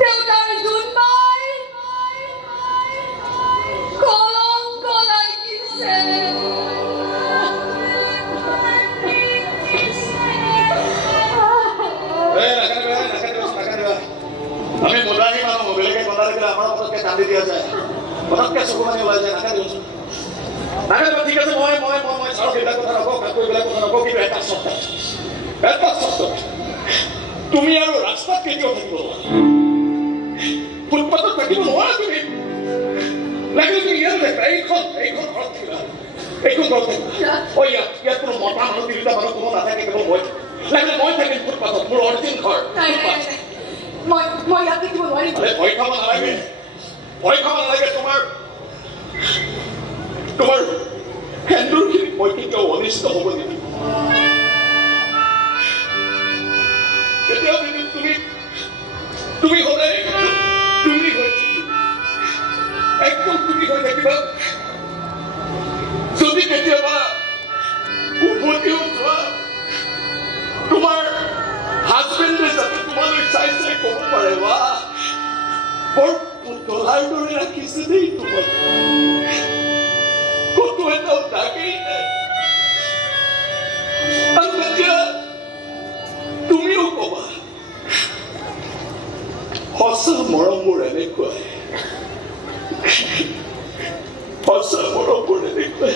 দেউতাৰ জোনবাই কলংক লাগিছে আমি মোদাহী মানুহ বেলেগে কথা থাকিলে আমাৰ পটককে কান্দি দিয়া যায় পটককে চকু পানী ওলাই যায় নাকান্দি নাকান্দিব ঠিক আছে মই চাওক এইবিলাক কথা নকওঁ কাকো এইবিলাক কথা নকওঁ কিন্তু এটা চৰ্ত তুমি আৰু ৰাস্তাত কেতিয়াও থাকিব নোৱাৰা ফুটপাথত থাকিব নোৱাৰা তুমি লাগিলে তুমি ইয়াত দেখা এইখন ঘৰত থাকিবা এইখন ঘৰত থাকিবা ইয়াত কোনো মতা মানুহ তিনিটা মানুহ কোনো নাথাকে কেৱল মই লাগিলে মই থাকিম ফুটপাথত মোৰ অৰিজিন ঘৰ মই ইয়াত থাকিব নোৱাৰিম ভয় খাব নালাগে তোমাৰ সেন্দুৰখিনি মই কেতিয়াও অনিষ্ট হ'ব নিদিম কেতিয়াও তুমি সদায় তুমি হৈ থাকিবা একদম তুমি হৈ থাকিবা যদি কেতিয়াবা উভতিও যোৱা তোমাৰ হাজবেণ্ডে যাতে তোমালৈ চাই ক'ব পাৰে বা বৰ পুতলাৰ দৰে ৰাখিছে দেই তোমাক ক'তো এটাও দাগেই নাই আৰু তেতিয়া তুমিও ক'বা সঁচা মৰমবোৰ এনেকুৱাই সঁচা মৰমবোৰ এনেকুৱাই